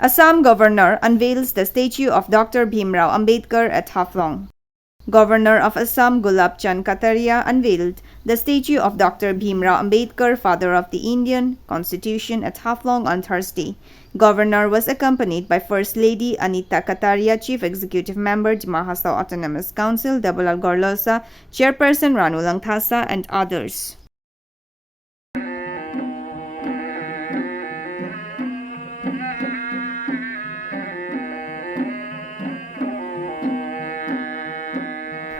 Assam Governor unveils the statue of Dr. Bhimrao Ambedkar at Haflong. Governor of Assam Gulab Chand Kataria unveiled the statue of Dr. Bhimrao Ambedkar, father of the Indian Constitution, at Haflong on Thursday. Governor was accompanied by First Lady Anita Kataria, Chief Executive Member, Dimahasao Autonomous Council, Dabalal Gorlosa, Chairperson Ranu Langthasa, and others.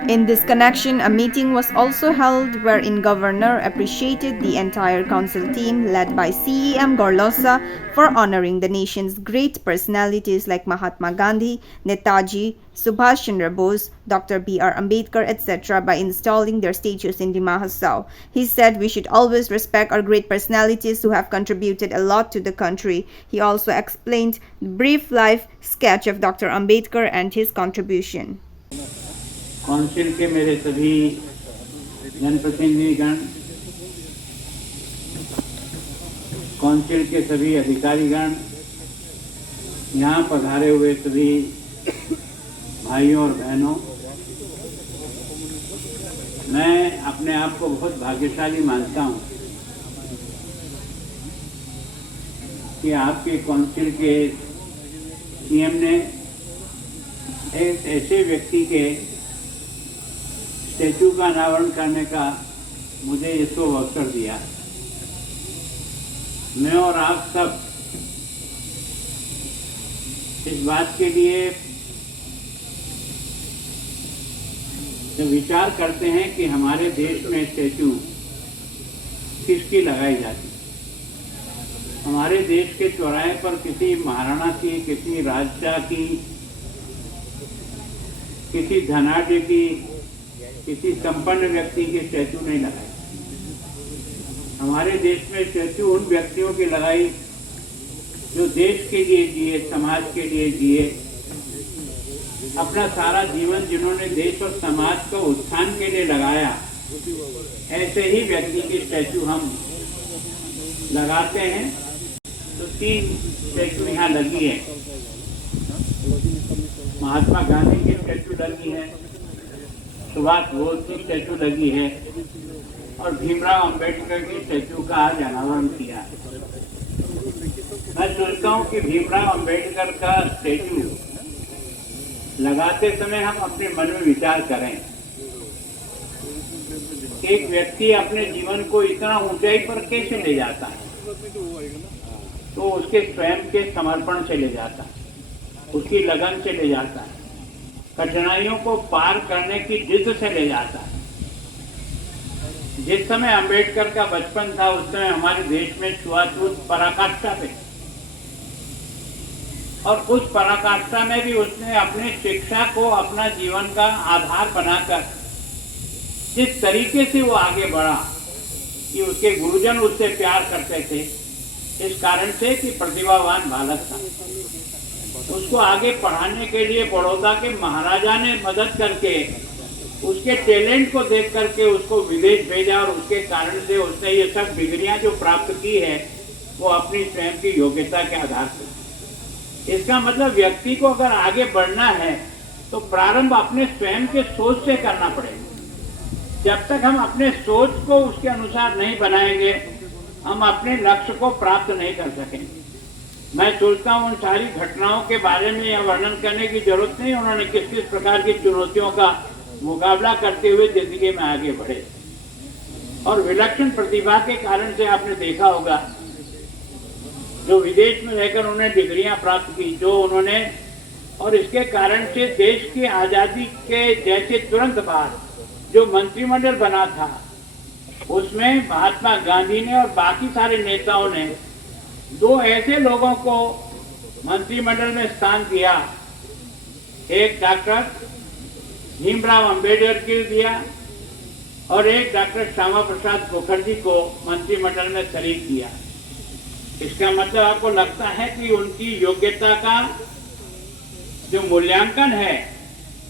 In this connection, a meeting was also held wherein Governor appreciated the entire council team led by CEM Gorlosa for honoring the nation's great personalities like Mahatma Gandhi, Netaji, Subhash Chandra Bose, Dr. B.R. Ambedkar, etc. by installing their statues in Dimahasao. He said we should always respect our great personalities who have contributed a lot to the country. He also explained the brief life sketch of Dr. Ambedkar and his contribution. Council के मेरे सभी जनप्रतिनिधिगण, council के सभी अधिकारीगण, यहाँ पधारे हुए सभी भाइयों और बहनों, मैं अपने आप को बहुत भाग्यशाली मानता हूँ कि आपके काउंसिल के सीएम ने एक ऐसे व्यक्ति के स्टैचू का अनावरण करने का मुझे ये शुभ अवसर दिया। मैं और आप सब इस बात के लिए जब विचार करते हैं कि हमारे देश में स्टैचू किसकी लगाई जाती, हमारे देश के चौराहे पर किसी महाराणा की, किसी राजशाह की, किसी धनाढ़ की, किसी संपन्न व्यक्ति की स्टैचू नहीं लगाई। हमारे देश में स्टैचू उन व्यक्तियों की लगाई जो देश के लिए जिए, समाज के लिए जिए, अपना सारा जीवन जिन्होंने देश और समाज का उत्थान के लिए लगाया, ऐसे ही व्यक्ति की स्टैचू हम लगाते हैं। तो 3 स्टैचू यहाँ लगी है। महात्मा गांधी की स्टैचू लगी है, सुभाष बोस की स्टैचू लगी है और भीमराव अंबेडकर की स्टैचू का आज अनावरण किया। मैं सोचता हूँ कि भीमराव अंबेडकर का स्टैचू लगाते समय हम अपने मन में विचार करें, एक व्यक्ति अपने जीवन को इतना ऊंचाई पर कैसे ले जाता है, तो उसके स्वयं के समर्पण से ले जाता है, उसकी लगन से ले जाता है, कठिनाइयों को पार करने की जिद से ले जाता है। जिस समय अंबेडकर का बचपन था उस समय हमारे देश में छुआछूत पराकाष्ठा थे और उस पराकाष्ठा में भी उसने अपनी शिक्षा को अपना जीवन का आधार बनाकर जिस तरीके से वो आगे बढ़ा कि उसके गुरुजन उससे प्यार करते थे, इस कारण से कि प्रतिभावान बालक था। उसको आगे पढ़ाने के लिए बड़ौदा के महाराजा ने मदद करके उसके टैलेंट को देख करके उसको विदेश भेजा और उसके कारण से उसने ये सब डिग्रियां जो प्राप्त की है वो अपनी स्वयं की योग्यता के आधार पर। इसका मतलब व्यक्ति को अगर आगे बढ़ना है तो प्रारंभ अपने स्वयं के सोच से करना पड़ेगा। जब तक हम अपने सोच को उसके अनुसार नहीं बनाएंगे, हम अपने लक्ष्य को प्राप्त नहीं कर सकेंगे। मैं सोचता हूँ उन सारी घटनाओं के बारे में यह वर्णन करने की जरूरत नहीं, उन्होंने किस किस प्रकार की चुनौतियों का मुकाबला करते हुए जिंदगी में आगे बढ़े और विलक्षण प्रतिभा के कारण से आपने देखा होगा जो विदेश में रहकर उन्होंने डिग्रियां प्राप्त की, जो उन्होंने, और इसके कारण से देश की आजादी के जैसे तुरंत बाद जो मंत्रिमंडल बना था उसमें महात्मा गांधी ने और बाकी सारे नेताओं ने 2 ऐसे लोगों को मंत्रिमंडल में स्थान दिया, एक डॉक्टर भीमराव अंबेडकर को दिया और एक डॉक्टर श्यामा प्रसाद मुखर्जी को मंत्रिमंडल में शरीक किया। इसका मतलब आपको लगता है कि उनकी योग्यता का जो मूल्यांकन है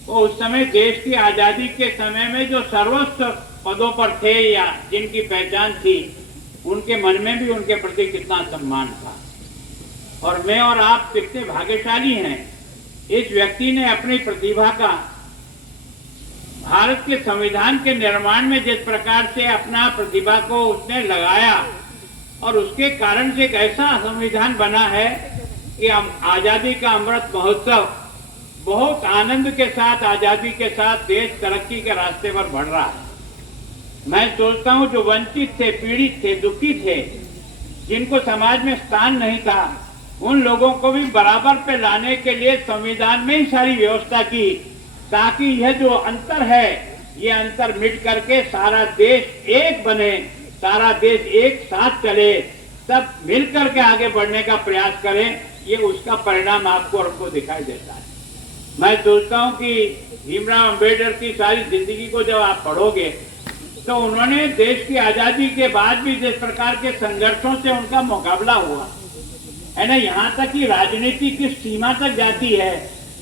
वो उस समय देश की आजादी के समय में जो सर्वोच्च पदों पर थे या जिनकी पहचान थी, उनके मन में भी उनके प्रति कितना सम्मान था। और मैं और आप कितने भाग्यशाली हैं। इस व्यक्ति ने अपनी प्रतिभा का भारत के संविधान के निर्माण में जिस प्रकार से अपना प्रतिभा को उसने लगाया और उसके कारण से एक ऐसा संविधान बना है कि आजादी का अमृत महोत्सव बहुत आनंद के साथ, आजादी के साथ देश तरक्की के रास्ते पर बढ़ रहा है। मैं सोचता हूं जो वंचित थे, पीड़ित थे, दुखी थे, जिनको समाज में स्थान नहीं था, उन लोगों को भी बराबर पे लाने के लिए संविधान में ही सारी व्यवस्था की, ताकि यह जो अंतर है ये अंतर मिट करके सारा देश एक बने, सारा देश एक साथ चले, सब मिलकर के आगे बढ़ने का प्रयास करें। ये उसका परिणाम आपको और हमको दिखाई देता है। मैं सोचता हूं कि भीमराव अंबेडकर की सारी जिंदगी को जब आप पढ़ोगे तो उन्होंने देश की आजादी के बाद भी जिस प्रकार के संघर्षों से उनका मुकाबला हुआ है ना, यहाँ तक कि राजनीति किस सीमा तक जाती है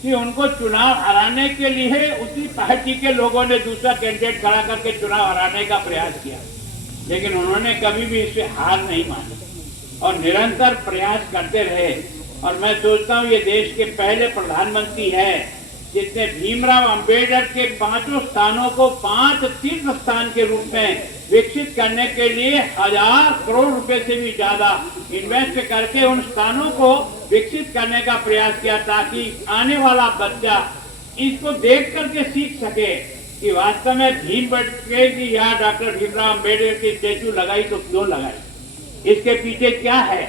कि उनको चुनाव हराने के लिए उसी पार्टी के लोगों ने दूसरा कैंडिडेट खड़ा करके चुनाव हराने का प्रयास किया, लेकिन उन्होंने कभी भी इससे हार नहीं मानी और निरंतर प्रयास करते रहे। और मैं सोचता हूँ ये देश के पहले प्रधानमंत्री है जिसने भीमराव अंबेडकर के 5 स्थानों को 5 तीर्थ स्थान के रूप में विकसित करने के लिए 1000 करोड़ रुपए से भी ज्यादा इन्वेस्ट करके उन स्थानों को विकसित करने का प्रयास किया, ताकि आने वाला बच्चा इसको देख करके सीख सके कि वास्तव में भीमबटके की या डॉक्टर भीमराव अंबेडकर की स्टेचू लगाई तो क्यों लगाई, इसके पीछे क्या है,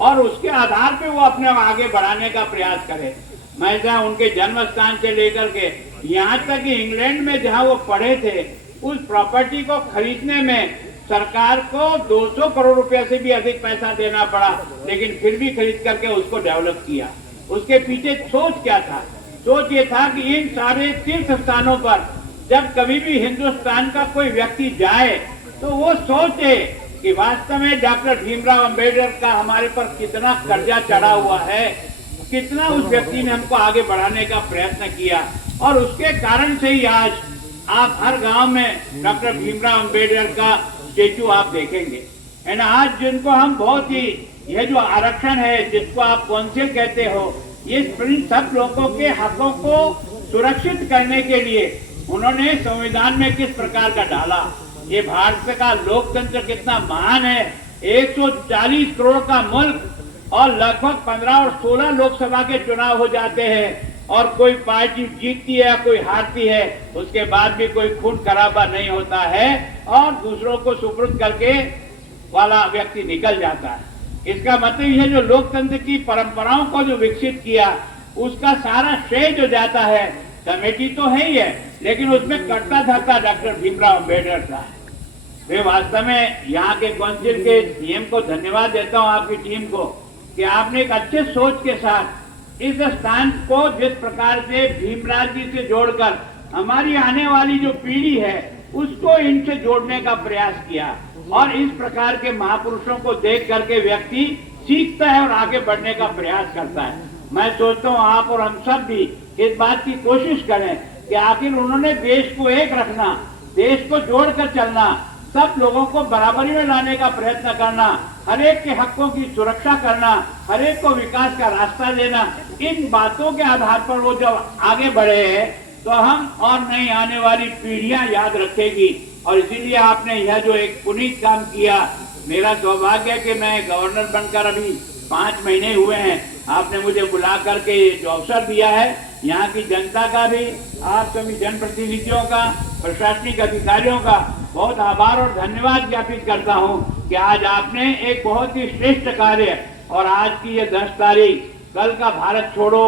और उसके आधार पे वो अपने आगे बढ़ाने का प्रयास करे। मैं जहाँ उनके जन्म स्थान से लेकर के यहाँ तक कि इंग्लैंड में जहाँ वो पढ़े थे, उस प्रॉपर्टी को खरीदने में सरकार को 200 करोड़ रुपए से भी अधिक पैसा देना पड़ा, लेकिन फिर भी खरीद करके उसको डेवलप किया। उसके पीछे सोच क्या था? सोच ये था कि इन सारे तीर्थ स्थानों पर जब कभी भी हिंदुस्तान का कोई व्यक्ति जाए तो वो सोचे कि वास्तव में डॉक्टर भीमराव अंबेडकर का हमारे पर कितना कर्जा चढ़ा हुआ है, कितना उस व्यक्ति ने हमको आगे बढ़ाने का प्रयत्न किया, और उसके कारण से ही आज आप हर गांव में डॉक्टर भीमराव अंबेडकर का स्टेचू आप देखेंगे, है ना। आज जिनको हम बहुत ही, यह जो आरक्षण है जिसको आप काउंसिल कहते हो, ये सब लोगों के हकों को सुरक्षित करने के लिए उन्होंने संविधान में किस प्रकार का डाला। ये भारत का लोकतंत्र कितना महान है। 140 करोड़ का मुल्क और लगभग 15 और 16 लोकसभा के चुनाव हो जाते हैं, और कोई पार्टी जीतती है, कोई हारती है, उसके बाद भी कोई खून खराबा नहीं होता है और दूसरों को सुपुर्द करके वाला व्यक्ति निकल जाता है। इसका मतलब यह जो लोकतंत्र की परंपराओं को जो विकसित किया, उसका सारा श्रेय जो जाता है, कमेटी तो है ही है, लेकिन उसमें कर्ता धर्ता डॉक्टर भीमराव अंबेडकर था। वे वास्तव में यहाँ के काउंसिल के सीएम को धन्यवाद देता हूँ, आपकी टीम को, कि आपने एक अच्छे सोच के साथ इस स्थान को जिस प्रकार से भीमराव जी से जोड़कर हमारी आने वाली जो पीढ़ी है उसको इनसे जोड़ने का प्रयास किया, और इस प्रकार के महापुरुषों को देख करके व्यक्ति सीखता है और आगे बढ़ने का प्रयास करता है। मैं सोचता हूँ आप और हम सब भी इस बात की कोशिश करें कि आखिर उन्होंने देश को एक रखना, देश को जोड़कर चलना, सब लोगों को बराबरी में लाने का प्रयत्न करना, हर एक के हकों की सुरक्षा करना, हर एक को विकास का रास्ता देना, इन बातों के आधार पर वो जब आगे बढ़े हैं तो हम और नई आने वाली पीढ़ियां याद रखेगी। और इसीलिए आपने यह जो एक पुनीत काम किया, मेरा सौभाग्य है कि मैं गवर्नर बनकर अभी 5 महीने हुए हैं, आपने मुझे बुला करके जो अवसर दिया है, यहाँ की जनता का भी, आप सभी जनप्रतिनिधियों का, प्रशासनिक अधिकारियों का बहुत आभार और धन्यवाद ज्ञापित करता हूँ कि आज आपने एक बहुत ही श्रेष्ठ कार्य, और आज की ये 10 तारीख, कल का भारत छोड़ो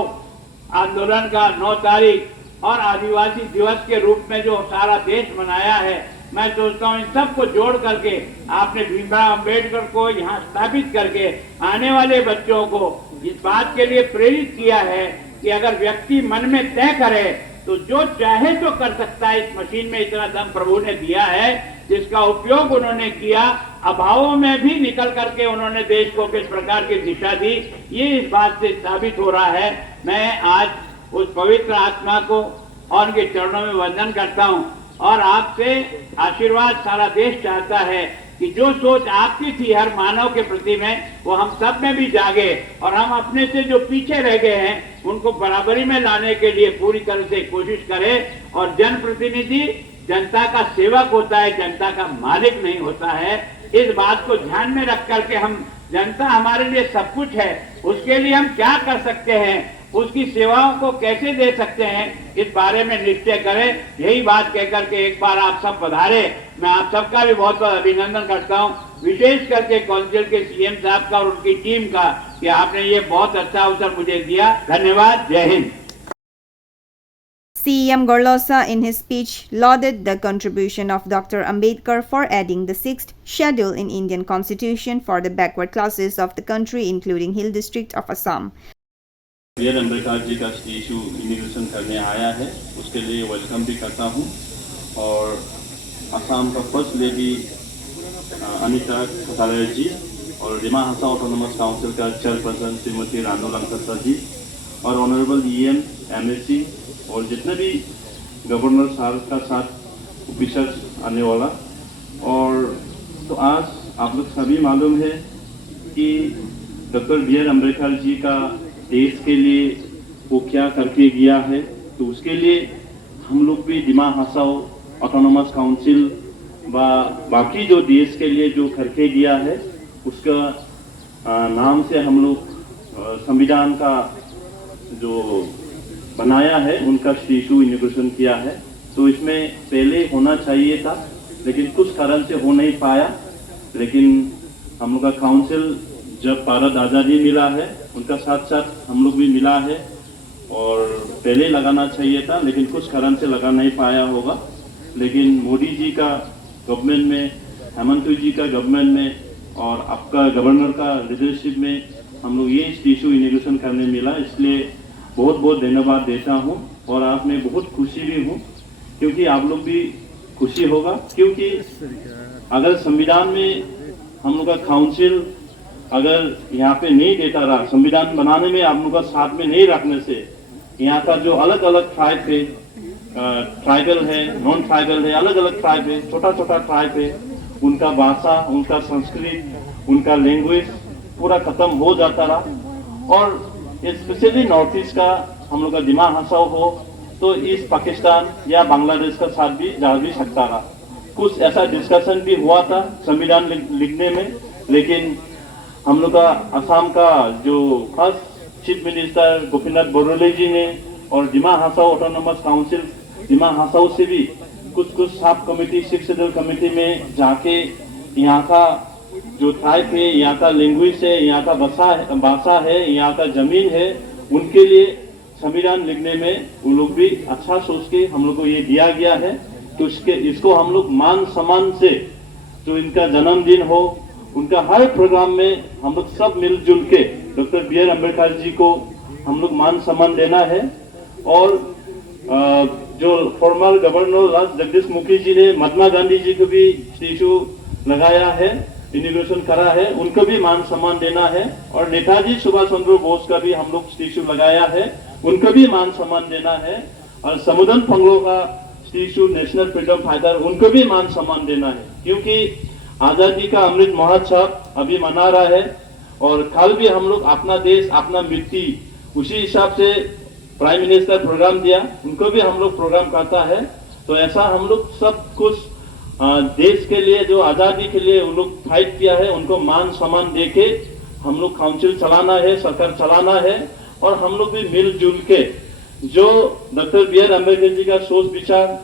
आंदोलन का 9 तारीख और आदिवासी दिवस के रूप में जो सारा देश मनाया है, मैं सोचता हूँ इन सबको जोड़ करके आपने भीमराव अंबेडकर को यहाँ स्थापित करके आने वाले बच्चों को इस बात के लिए प्रेरित किया है कि अगर व्यक्ति मन में तय करे तो जो चाहे तो कर सकता है। इस मशीन में इतना दम प्रभु ने दिया है जिसका उपयोग उन्होंने किया, अभावों में भी निकल करके उन्होंने देश को किस प्रकार की दिशा दी, ये इस बात से साबित हो रहा है। मैं आज उस पवित्र आत्मा को और उनके चरणों में वंदन करता हूँ और आपसे आशीर्वाद सारा देश चाहता है कि जो सोच आपकी थी हर मानव के प्रति में वो हम सब में भी जागे और हम अपने से जो पीछे रह गए हैं उनको बराबरी में लाने के लिए पूरी तरह से कोशिश करें। और जनप्रतिनिधि जनता का सेवक होता है, जनता का मालिक नहीं होता है। इस बात को ध्यान में रख करके हम, जनता हमारे लिए सब कुछ है, उसके लिए हम क्या कर सकते हैं, उसकी सेवाओं को कैसे दे सकते हैं, इस बारे में निश्चय करें। यही बात कहकर के एक बार आप सब पधारे। मैं आप सबका भी बहुत बहुत अभिनंदन करता हूं, विशेष करके काउंसिल के सीएम साहब का और उनकी टीम का, कि आपने ये बहुत अच्छा अवसर मुझे दिया। धन्यवाद। जय Hind. CEM Gorlosa in his speech lauded the contribution of Dr. Ambedkar for adding the 6th schedule in Indian Constitution for the backward classes of the country, including Hill District of Assam. B R. Ambedkar ji का issue immigration करने आया है, उसके लिए welcome भी करता हूं। और असम का फर्स्ट लेडी अनिता खताले जी और डिमा हासा ऑटोनोमस काउंसिल का चेयरपर्सन श्रीमती रानू लंकसा जी और ऑनरेबल EM, MSc और जितने भी गवर्नर साहब का साथ ऑफिसर्स आने वाला। और तो आज आप लोग सभी मालूम है कि डॉक्टर बी.आर. अम्बेडकर जी का देश के लिए वो क्या करके गया है, तो उसके लिए हम लोग भी डिमा हासाओ ऑटोनोमस काउंसिल व बाकी जो देश के लिए जो करके गया है उसका नाम से हम लोग संविधान का जो बनाया है उनका इशू इनॉग्रेशन किया है। तो इसमें पहले होना चाहिए था लेकिन कुछ कारण से हो नहीं पाया। लेकिन हम लोग का काउंसिल जब भारत आज़ादी मिला है उनका साथ साथ हम लोग भी मिला है और पहले लगाना चाहिए था लेकिन कुछ कारण से लगा नहीं पाया होगा। लेकिन मोदी जी का गवर्नमेंट में, हेमंत जी का गवर्नमेंट में और आपका गवर्नर का लीडरशिप में हम लोग ये इशू इनॉग्रेशन करने मिला, इसलिए बहुत बहुत धन्यवाद देता हूँ। और आप में बहुत खुशी भी हूँ क्योंकि आप लोग भी खुशी होगा, क्योंकि अगर संविधान में हम लोग का काउंसिल अगर यहाँ पे नहीं देता रहा, संविधान बनाने में आप लोग का साथ में नहीं रखने से यहाँ का जो अलग अलग ट्राइब है, ट्राइबल है, नॉन ट्राइबल है, अलग अलग ट्राइब है, छोटा छोटा ट्राइब है, उनका भाषा, उनका संस्कृत, उनका लैंग्वेज पूरा खत्म हो जाता रहा। और स्पेशली नॉर्थ ईस्ट का हम लोग का डिमा हासाओ हो तो इस पाकिस्तान या बांग्लादेश का साथ भी जा भी सकता रहा। कुछ ऐसा डिस्कशन भी हुआ था संविधान लिखने में, लेकिन हम लोग का असम का जो first chief minister Gopinath Bordoloi ji ने और डिमा हासाओ ऑटोनोमस काउंसिल डिमा हासाओ से भी कुछ सब कमेटी, 6 शेड्यूल कमेटी में जाके यहाँ का जो ट्राइब है, यहाँ का लैंग्वेज है, यहाँ का भाषा है, यहाँ का जमीन है, उनके लिए संविधान लिखने में वो लोग भी अच्छा सोच के हम लोग को ये दिया गया है। तो इसको हम लोग मान सम्मान से, जो इनका जन्मदिन हो, उनका हर प्रोग्राम में हम लोग सब मिलजुल के डॉक्टर बी.आर. अम्बेडकर जी को हम लोग मान सम्मान देना है। और जो फॉर्मर गवर्नर जगदीश मुखी जी ने महात्मा गांधी जी को भी इशू लगाया है, इनॉग्रेशन करा है, उनको भी मान सम्मान देना है। और नेताजी सुभाष चंद्र बोस का भी हम लोग इशू लगाया है, उनको भी मान सम्मान देना है। और समुदन पंगलो का इशू नेशनल फ्रीडम फाइटर, उनको भी मान सम्मान देना है, क्योंकि आजादी का अमृत महोत्सव अभी मना रहा है और कल भी हम लोग अपना देश अपना मिट्टी उसी हिसाब से प्राइम मिनिस्टर प्रोग्राम दिया, उनको भी हम लोग प्रोग्राम करता है। तो ऐसा हम लोग सब कुछ देश के लिए, जो आजादी के लिए उन लोग फाइट किया है, उनको मान सम्मान देके हम लोग काउंसिल चलाना है, सरकार चलाना है। और हम लोग भी मिलजुल के जो डॉक्टर बी.आर. अम्बेडकर जी का सोच विचार,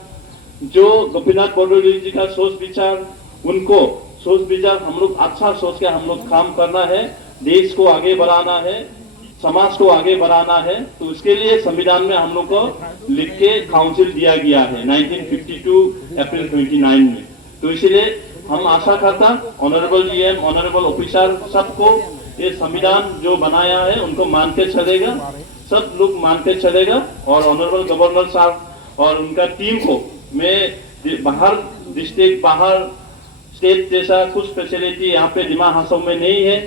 जो गोपीनाथ बोरदोलोई जी का सोच विचार, उनको सोच विचार हम लोग अच्छा सोच के हम लोग काम करना है, देश को आगे बढ़ाना है, समाज को आगे बढ़ाना है। तो उसके लिए संविधान में हम लोग को लिख के काउंसिल दिया गया है 1952 अप्रैल 29 में। तो इसलिए हम आशा करता ऑनरेबल EM, ऑनरेबल ऑफिसर सबको ये संविधान जो बनाया है उनको मानते चलेगा, सब लोग मानते चलेगा। और ऑनरेबल गवर्नर साहब और उनका टीम को मैं बाहर डिस्ट्रिक्ट, बाहर स्टेट जैसा कुछ फैसिलिटी यहाँ पे डिमा हासाओ में नहीं है,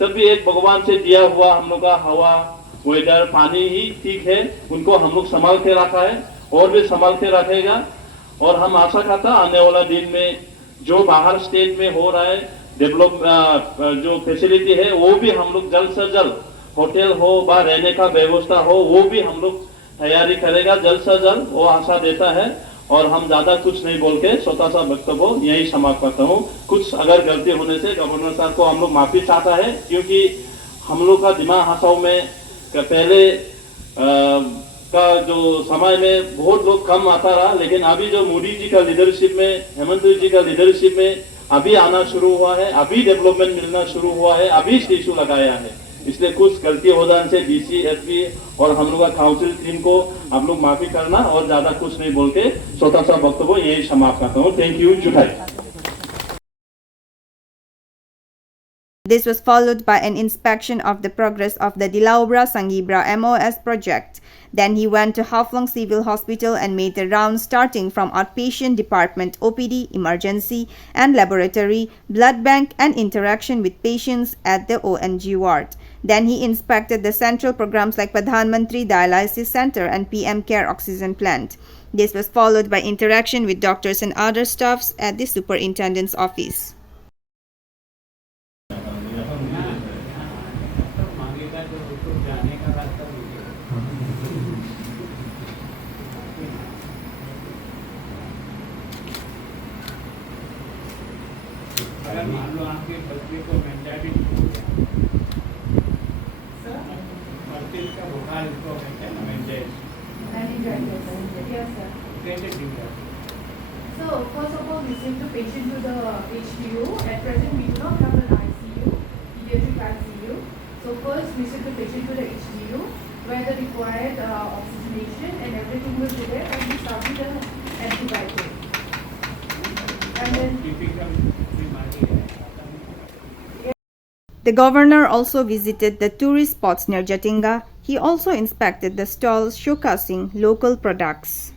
तब भी एक भगवान से दिया हुआ हम लोग का हवा, वेदर, पानी ही ठीक है, उनको हम लोग संभाल के रखा है और भी संभाल के रखेगा। और हम आशा करता आने वाला दिन में जो बाहर स्टेट में हो रहा है डेवलप जो फैसिलिटी है वो भी हम लोग जल्द से जल्द, होटल हो व रहने का व्यवस्था हो वो भी हम लोग तैयारी करेगा जल्द से जल्द, वो आशा देता है। और हम ज्यादा कुछ नहीं बोल के छोटा सा वक्तव्य यही समाप्त करता हूँ। कुछ अगर गलती होने से गवर्नर साहब को हम लोग माफी चाहता है, क्योंकि हम लोग का दिमाग हंसाओ में पहले का जो समय में बहुत लोग कम आता रहा, लेकिन अभी जो मोदी जी का लीडरशिप में, हेमंत जी का लीडरशिप में अभी आना शुरू हुआ है, अभी डेवलपमेंट मिलना शुरू हुआ है, अभी स्टेचू लगाया है। इसलिए कुछ गलती हो जाने से डीसी, एसपी और हम लोग का काउंसिल टीम को आप लोग माफी करना और ज्यादा कुछ नहीं बोल के छोटा सा वक्तव्य यही समाप्त करता हूँ। Thank you. जुटाई। This was followed by an inspection of the progress of the Dilaubra Sangibra MOS project. Then he went to Haflong Civil Hospital and made the rounds starting from outpatient department, OPD, emergency and laboratory, blood bank and interaction with patients at the ONG ward. Then he inspected the central programs like Pradhan Mantri Dialysis Center and PM Care Oxygen Plant. This was followed by interaction with doctors and other staffs at the superintendent's office. अगर मान लो आपके बच्चे को मेंटाइटिस हो गया, मस्तिष्क का बुखार इसको कहते हैं ना, मेंटाइटिस। कैसे ठीक है? So first of all, we send the patient to the HDU. At present, we do not have an ICU, pediatric ICU. So first, we send the patient to the HDU, where the required oxygenation and everything will be there, and we start with the antibiotic. And then typical बीमारी है। The governor also visited the tourist spots near Jatinga. He also inspected the stalls showcasing local products.